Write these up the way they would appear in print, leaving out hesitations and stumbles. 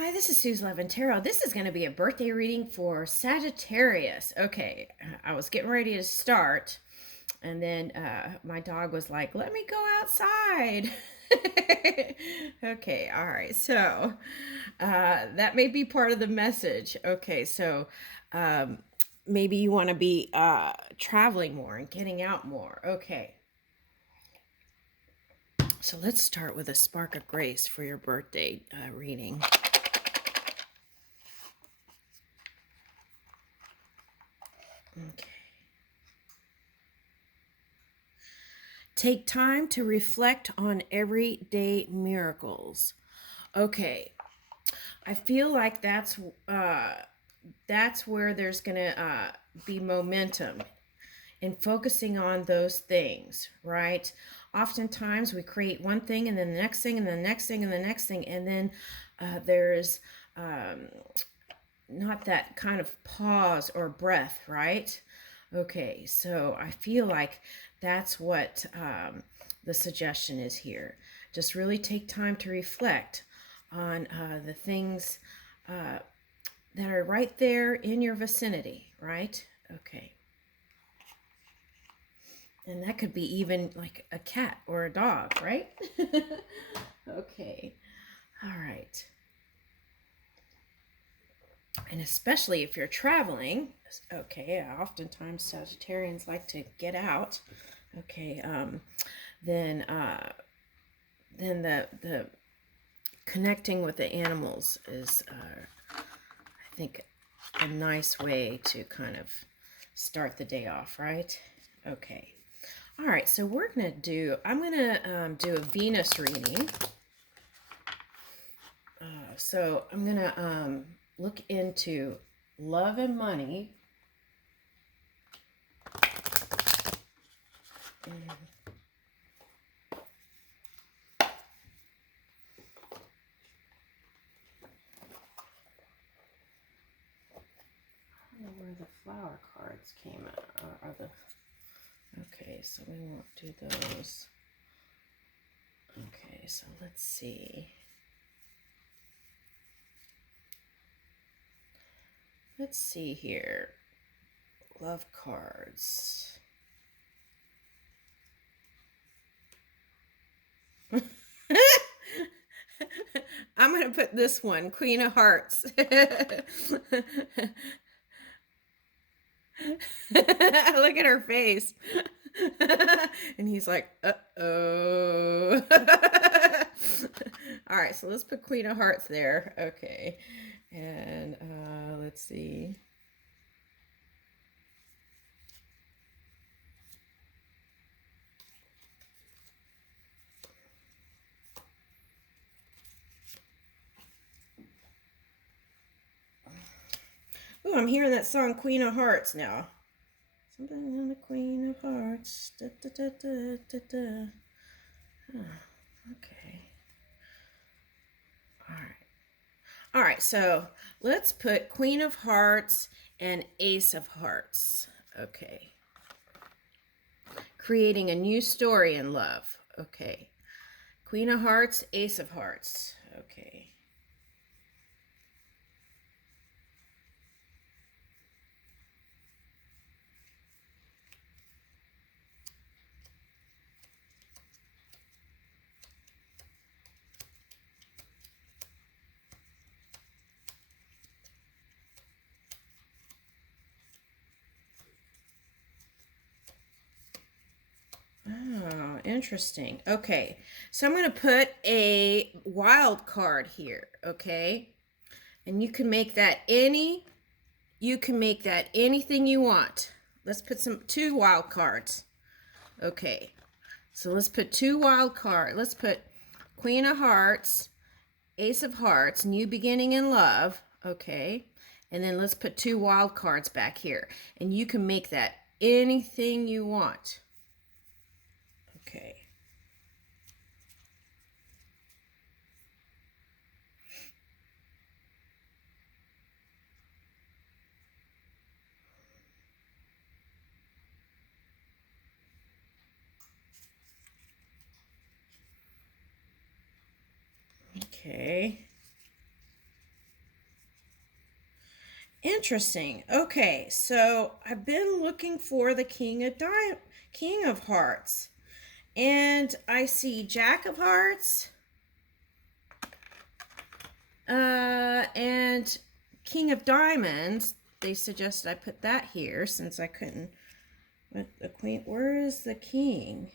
Hi, this is Suze Levin Tarot. This is going to be a birthday reading for Sagittarius. Okay, I was getting ready to start, and then my dog was like, "Let me go outside." Okay, all right. So that may be part of the message. Okay, so um, maybe you want to be traveling more and getting out more. Okay, so let's start with a spark of grace for your birthday reading. Okay. Take time to reflect on everyday miracles. Okay, I feel like that's where there's gonna be momentum in focusing on those things, right? Oftentimes we create one thing and then the next thing and the next thing and the next thing, and then there's not that kind of pause or breath, right? Okay, so I feel like that's what the suggestion is here. Just really take time to reflect on the things that are right there in your vicinity, right? Okay. And that could be even like a cat or a dog, right? Okay. All right. And especially if you're traveling, okay, oftentimes Sagittarians like to get out. Okay, then the connecting with the animals is, I think, a nice way to kind of start the day off, right? Okay. All right, so I'm gonna do a Venus reading. So I'm gonna look into love and money. I don't know where the flower cards came out. Are the okay? So we won't do those. Okay, so let's see. Let's see here. Love cards. I'm going to put this one, Queen of Hearts. Look at her face. And he's like, uh-oh. All right, so let's put Queen of Hearts there. Okay. And let's see. Oh, I'm hearing that song Queen of Hearts now. Something on the Queen of Hearts. Da, da, da, da, da, da. Okay. All right. All right, so let's put Queen of Hearts and Ace of Hearts. Okay. Creating a new story in love. Okay. Queen of Hearts, Ace of Hearts. Okay. Oh, interesting. Okay. So I'm going to put a wild card here, okay? And you can make that anything you want. Let's put two wild cards. Okay. So let's put two wild cards. Let's put Queen of Hearts, Ace of Hearts, new beginning in love. Okay. And then let's put two wild cards back here. And you can make that anything you want. Okay. Okay. Interesting. Okay, so I've been looking for the King of Hearts, and I see Jack of Hearts, and King of Diamonds. They suggested I put that here since I couldn't. But the Queen, where is the King?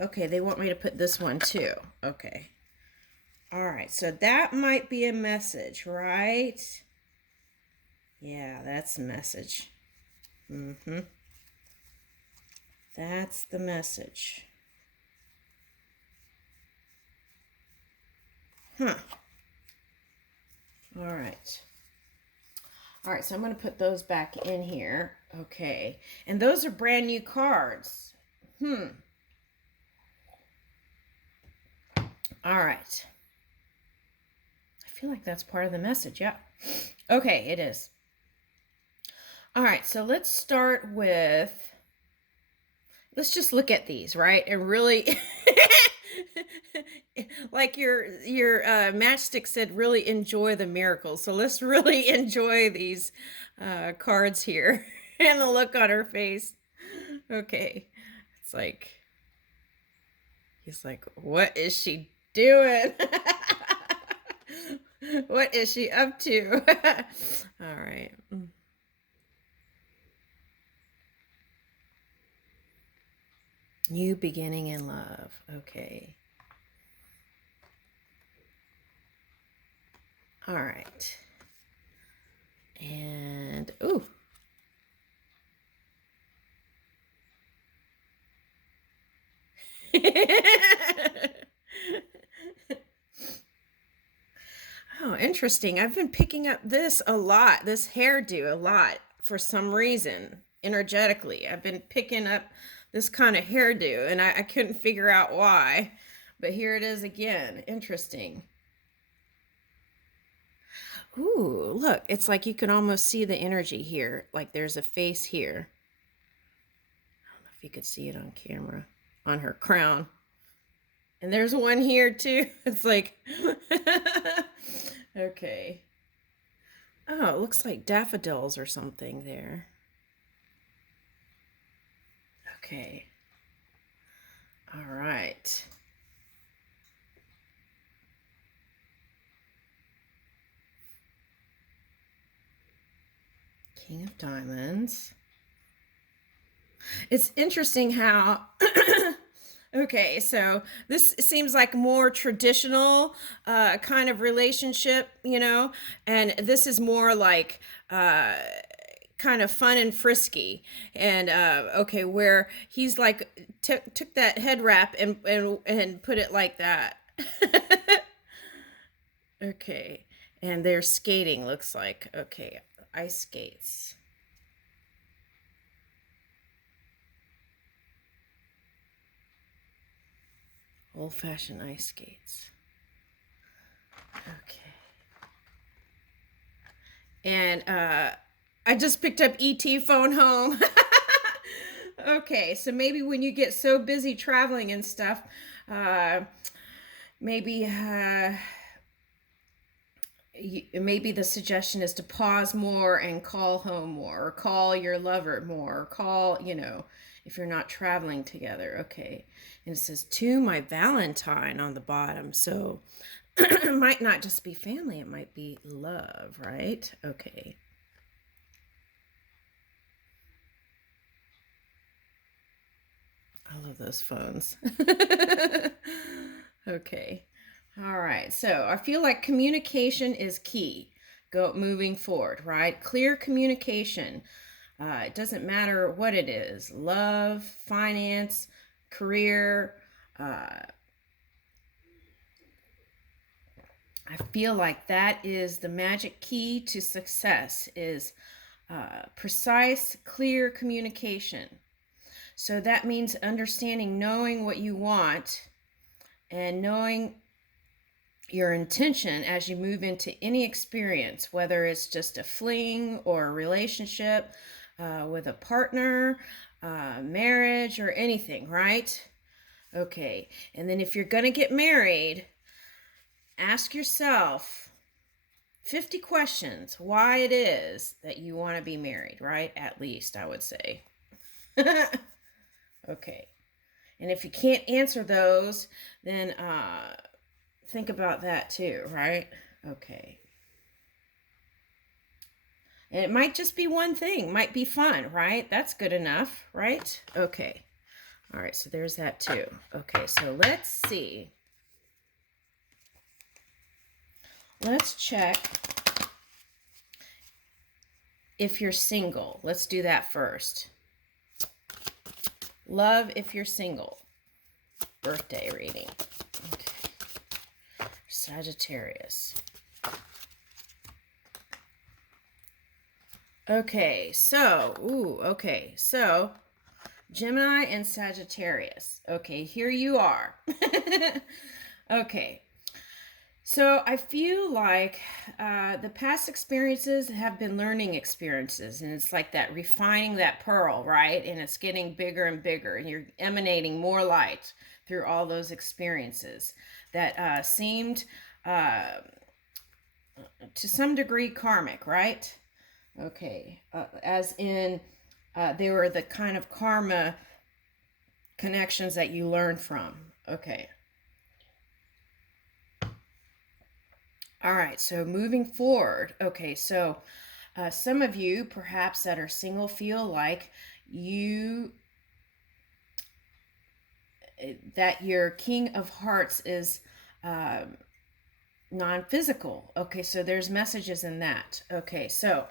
Okay, they want me to put this one too. Okay. All right, so that might be a message, right? Yeah, that's a message. Mm-hmm. That's the message. Huh. All right. All right, so I'm going to put those back in here. Okay. And those are brand new cards. All right. I feel like that's part of the message. Yeah. Okay, it is. All right, so let's start with, let's just look at these, right? And really, like your matchstick said, really enjoy the miracles. So let's really enjoy these cards here and the look on her face. Okay. It's like, he's like, what is she doing? What is she up to? All right. New beginning in love. Okay. All right. And, ooh. Oh, interesting. I've been picking up this a lot, this hairdo a lot for some reason, energetically. I've been picking up this kind of hairdo and I couldn't figure out why. But here it is again. Interesting. Ooh, look, it's like you can almost see the energy here. Like there's a face here. I don't know if you could see it on camera, on her crown. And there's one here too. It's like, okay. Oh, it looks like daffodils or something there. Okay. All right. King of Diamonds. It's interesting how okay, so this seems like a more traditional kind of relationship, you know, and this is more like kind of fun and frisky. And okay, where he's like took that head wrap and put it like that. Okay, and they're skating. Looks like okay, ice skates. Old-fashioned ice skates. Okay. And I just picked up ET phone home. Okay, so maybe when you get so busy traveling and stuff, maybe maybe the suggestion is to pause more and call home more, or call your lover more, or call, you know, if you're not traveling together. Okay. And it says to my Valentine on the bottom. So it might not just be family, it might be love, right? Okay. I love those phones. Okay. All right. So I feel like communication is key. Moving forward, right? Clear communication. It doesn't matter what it is, love, finance, career. I feel like that is the magic key to success is precise, clear communication. So that means understanding, knowing what you want and knowing your intention as you move into any experience, whether it's just a fling or a relationship with a partner, marriage, or anything, right? Okay. And then if you're going to get married, ask yourself 50 questions why it is that you want to be married, right? At least, I would say. Okay. And if you can't answer those, then think about that too, right? Okay. And it might just be one thing, might be fun, right? That's good enough, right? Okay. All right, so there's that too. Okay, so let's see. Let's check if you're single. Let's do that first. Love if you're single. Birthday reading. Okay. Sagittarius. Okay, so Gemini and Sagittarius. Okay, here you are. Okay, so I feel like the past experiences have been learning experiences, and it's like that refining that pearl, right? And it's getting bigger and bigger, and you're emanating more light through all those experiences that seemed to some degree karmic, right? Okay, as in they were the kind of karma connections that you learn from. Okay. All right, so moving forward. Okay, so some of you perhaps that are single feel like that your King of Hearts is non-physical. Okay, so there's messages in that. Okay, so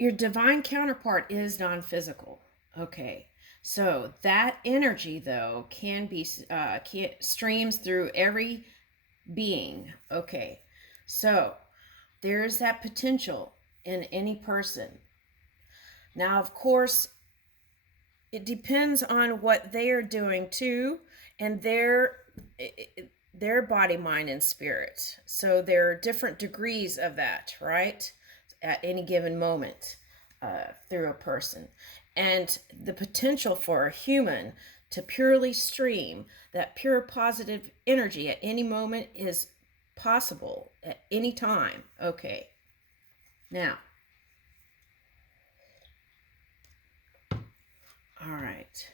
your divine counterpart is non-physical. Okay, so that energy though can be streams through every being. Okay, so there's that potential in any person. Now, of course, it depends on what they are doing too, and their body, mind, and spirit. So there are different degrees of that, right? At any given moment through a person. And the potential for a human to purely stream that pure positive energy at any moment is possible at any time. Okay. Now, all right.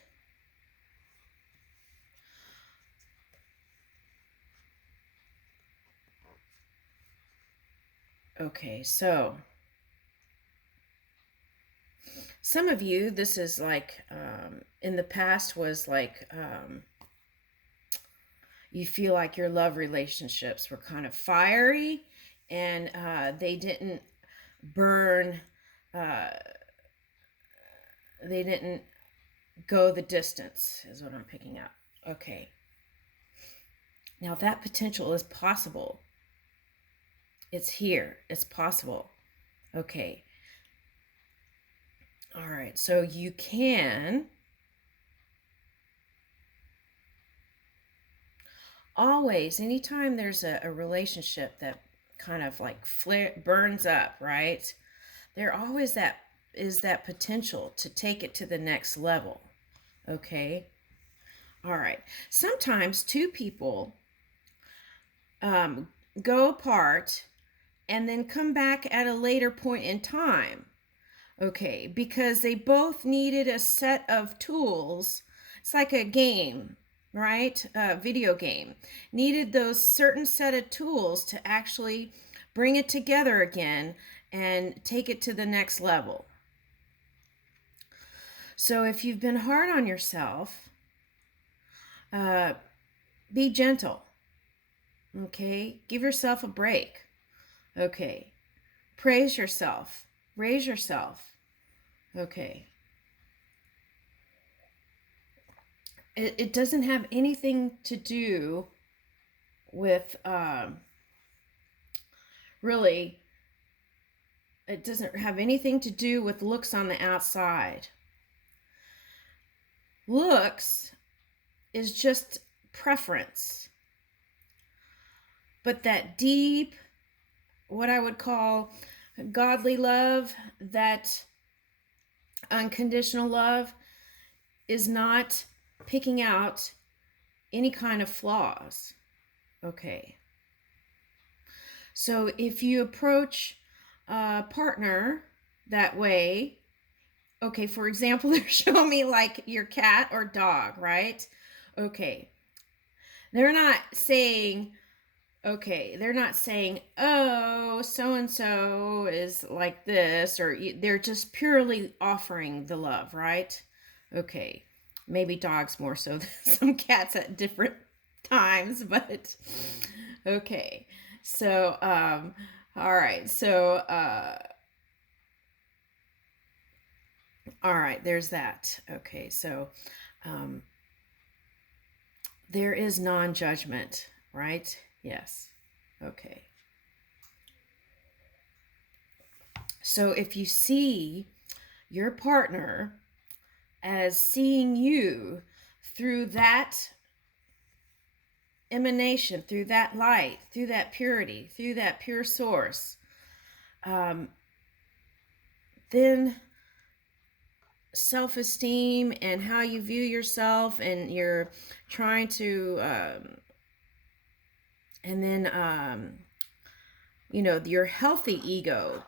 Okay, so some of you, this is like in the past was like you feel like your love relationships were kind of fiery and they didn't burn, they didn't go the distance, is what I'm picking up. Okay. Now that potential is possible. It's here. It's possible. Okay. All right. So you can always, anytime there's a relationship that kind of like burns up, right? There always is that potential to take it to the next level. Okay. All right. Sometimes two people go apart and then come back at a later point in time. Okay, because they both needed a set of tools. It's like a game, right? A video game. Needed those certain set of tools to actually bring it together again and take it to the next level. So if you've been hard on yourself, be gentle. Okay, give yourself a break. Okay, praise yourself, raise yourself. Okay, it doesn't have anything to do with really, it doesn't have anything to do with looks on the outside. Looks is just preference. But that deep, what I would call godly love, that unconditional love, is not picking out any kind of flaws. Okay. So if you approach a partner that way, okay, for example, they're showing me like your cat or dog, right? Okay. They're not saying, okay, they're not saying, oh, so and so is like this, or they're just purely offering the love, right? Okay. Maybe dogs more so than some cats at different times, but okay. So, all right. So, all right, there's that. Okay. So, um, there is non-judgment, right? Yes. Okay. So if you see your partner as seeing you through that emanation, through that light, through that purity, through that pure source, then self-esteem and how you view yourself, and you're trying to, and then, your healthy ego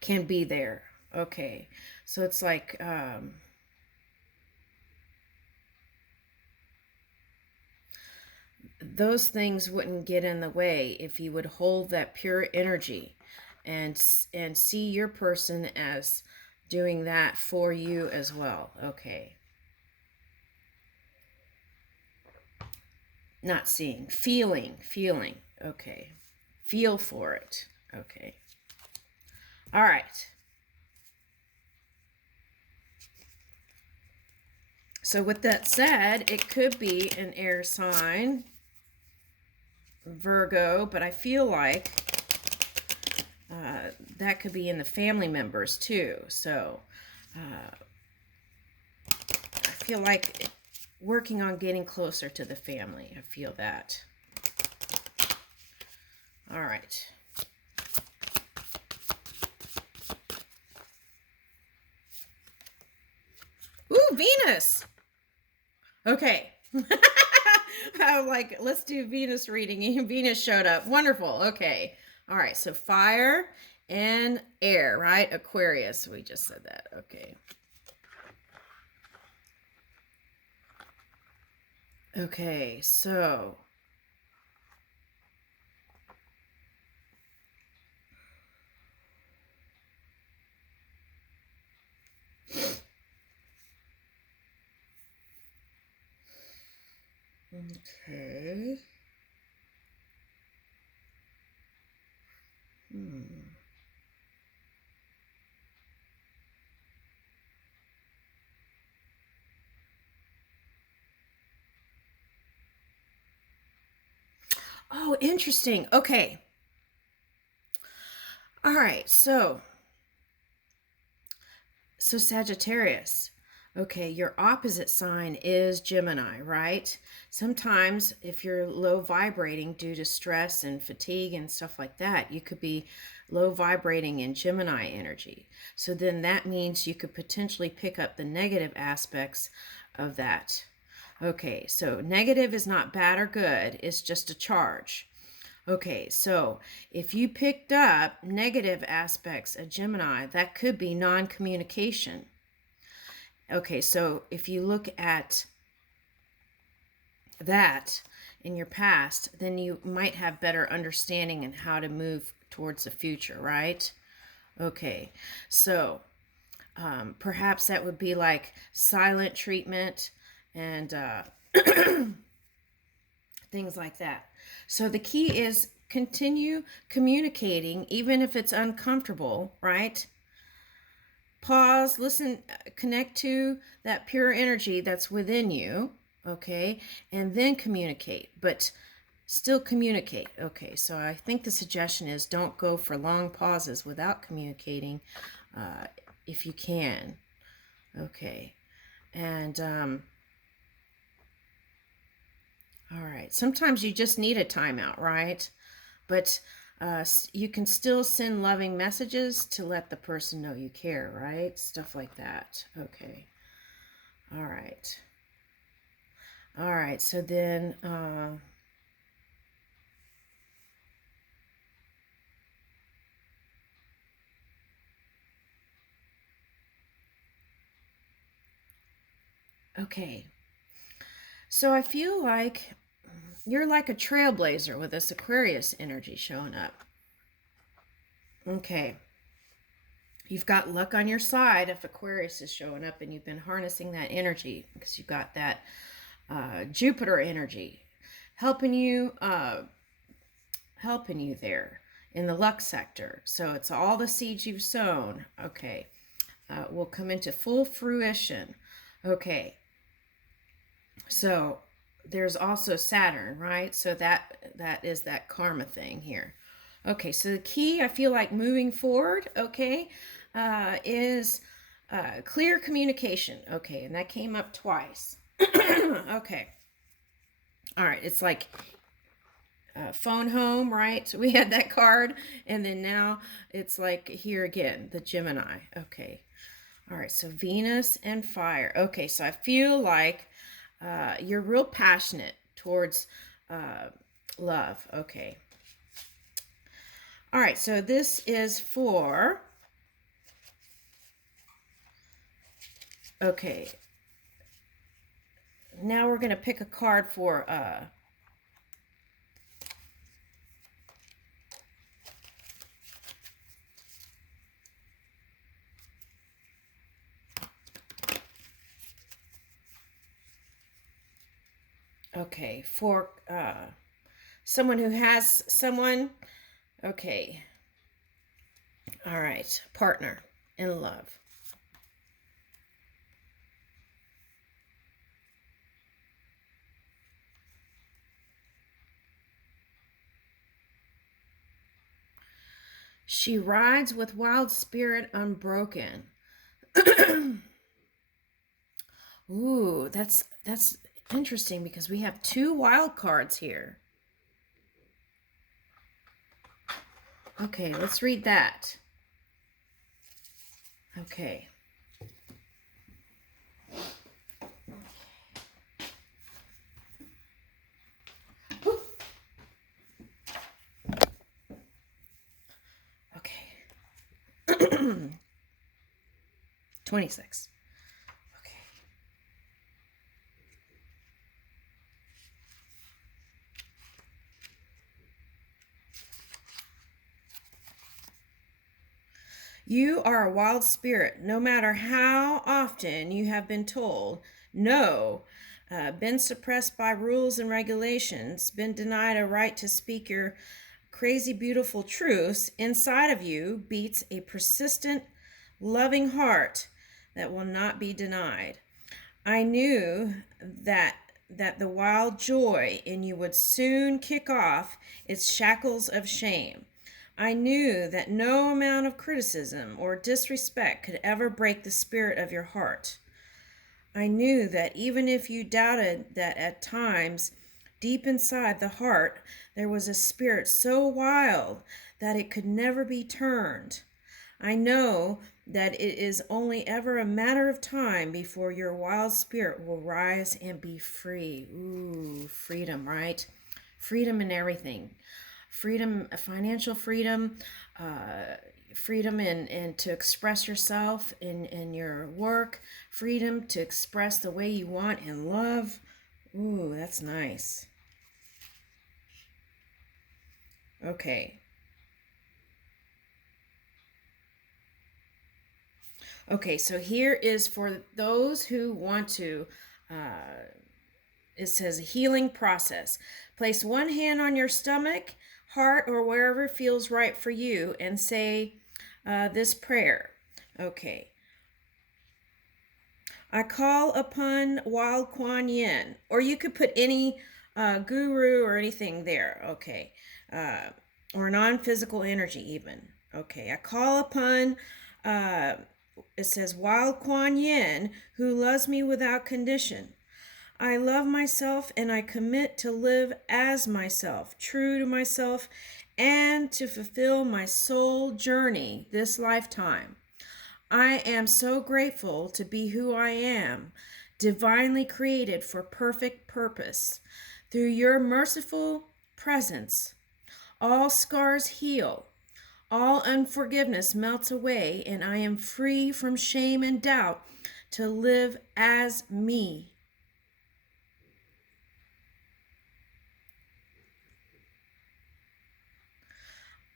can be there. Okay. So it's like, those things wouldn't get in the way if you would hold that pure energy and see your person as doing that for you as well. Okay. Not seeing, feeling. Okay. Feel for it. Okay. All right. So with that said, it could be an air sign, Virgo, but I feel like that could be in the family members too. So I feel like working on getting closer to the family. I feel that. All right. Ooh, Venus. Okay. I'm like, let's do Venus reading. Venus showed up. Wonderful. Okay. All right. So fire and air, right? Aquarius. We just said that. Okay. Okay. So okay. Oh, interesting. Okay. All right. So Sagittarius. Okay, your opposite sign is Gemini, right? Sometimes if you're low vibrating due to stress and fatigue and stuff like that, you could be low vibrating in Gemini energy. So then that means you could potentially pick up the negative aspects of that. Okay, so negative is not bad or good, it's just a charge. Okay, so if you picked up negative aspects of Gemini, that could be non-communication. Okay, so if you look at that in your past, then you might have better understanding in how to move towards the future, right? Okay, so perhaps that would be like silent treatment and things like that. So the key is continue communicating, even if it's uncomfortable, right? Pause, listen, connect to that pure energy that's within you, okay? And then communicate, but still communicate. Okay, so I think the suggestion is don't go for long pauses without communicating if you can. Okay, and all right, sometimes you just need a timeout, right? But you can still send loving messages to let the person know you care, right? Stuff like that. Okay. All right. All right, so then okay. So I feel like you're like a trailblazer with this Aquarius energy showing up. Okay. You've got luck on your side if Aquarius is showing up and you've been harnessing that energy because you've got that Jupiter energy helping you there in the luck sector. So it's all the seeds you've sown. Okay. Will come into full fruition. Okay. So there's also Saturn, right? So that is that karma thing here. Okay, so the key I feel like moving forward, okay, is clear communication. Okay, and that came up twice. Okay. All right, it's like phone home, right? So we had that card, and then now it's like here again, the Gemini. Okay. All right, so Venus and fire. Okay, so I feel like you're real passionate towards love. Okay. All right, so this is for, okay, now we're going to pick a card for, okay, for someone who has someone, okay, all right, partner in love. She rides with wild spirit unbroken. Ooh, that's interesting because we have two wild cards here. Okay, let's read that. Okay. Okay. 26. Okay. You are a wild spirit, no matter how often you have been told no, been suppressed by rules and regulations, been denied a right to speak your crazy, beautiful truths. Inside of you beats a persistent, loving heart that will not be denied. I knew that the wild joy in you would soon kick off its shackles of shame. I knew that no amount of criticism or disrespect could ever break the spirit of your heart. I knew that even if you doubted that at times, deep inside the heart, there was a spirit so wild that it could never be turned. I know that it is only ever a matter of time before your wild spirit will rise and be free. Ooh, freedom, right? Freedom in everything. Freedom, financial freedom, freedom in to express yourself in your work, freedom to express the way you want in love. Ooh, that's nice. Okay. Okay, so here is for those who want to, it says a healing process. Place one hand on your stomach, heart, or wherever feels right for you and say this prayer. Okay. I call upon Wild Kuan Yin, or you could put any guru or anything there. Okay. Or non-physical energy even. Okay. I call upon it says Wild Kuan Yin, who loves me without condition. I love myself and I commit to live as myself, true to myself, and to fulfill my soul journey this lifetime. I am so grateful to be who I am, divinely created for perfect purpose. Through your merciful presence, all scars heal, all unforgiveness melts away, and I am free from shame and doubt to live as me.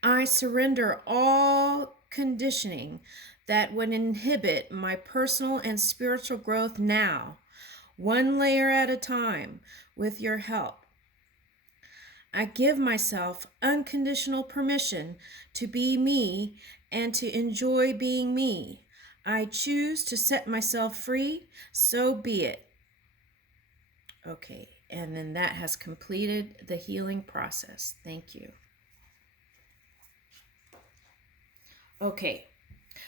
I surrender all conditioning that would inhibit my personal and spiritual growth now, one layer at a time, with your help. I give myself unconditional permission to be me and to enjoy being me. I choose to set myself free, so be it. Okay, and then that has completed the healing process. Thank you. Okay,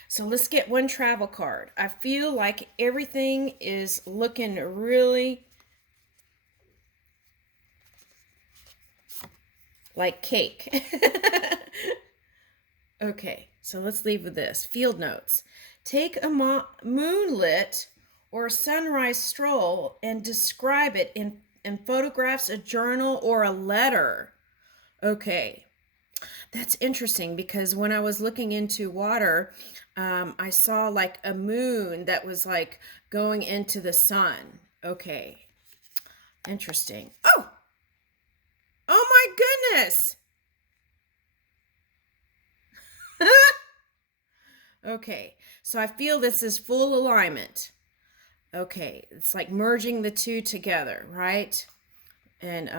so let's get one travel card. I feel like everything is looking really like cake. Okay, so let's leave with this. Field notes. Take a moonlit or sunrise stroll and describe it in photographs, a journal, or a letter. Okay, that's interesting because when I was looking into water, I saw like a moon that was like going into the sun. Okay, interesting. Oh, oh my goodness. Okay, so I feel this is full alignment. Okay, it's like merging the two together, right? And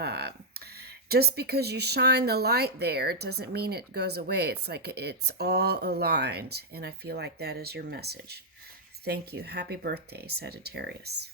just because you shine the light there, it doesn't mean it goes away. It's like it's all aligned, and I feel like that is your message. Thank you. Happy birthday, Sagittarius.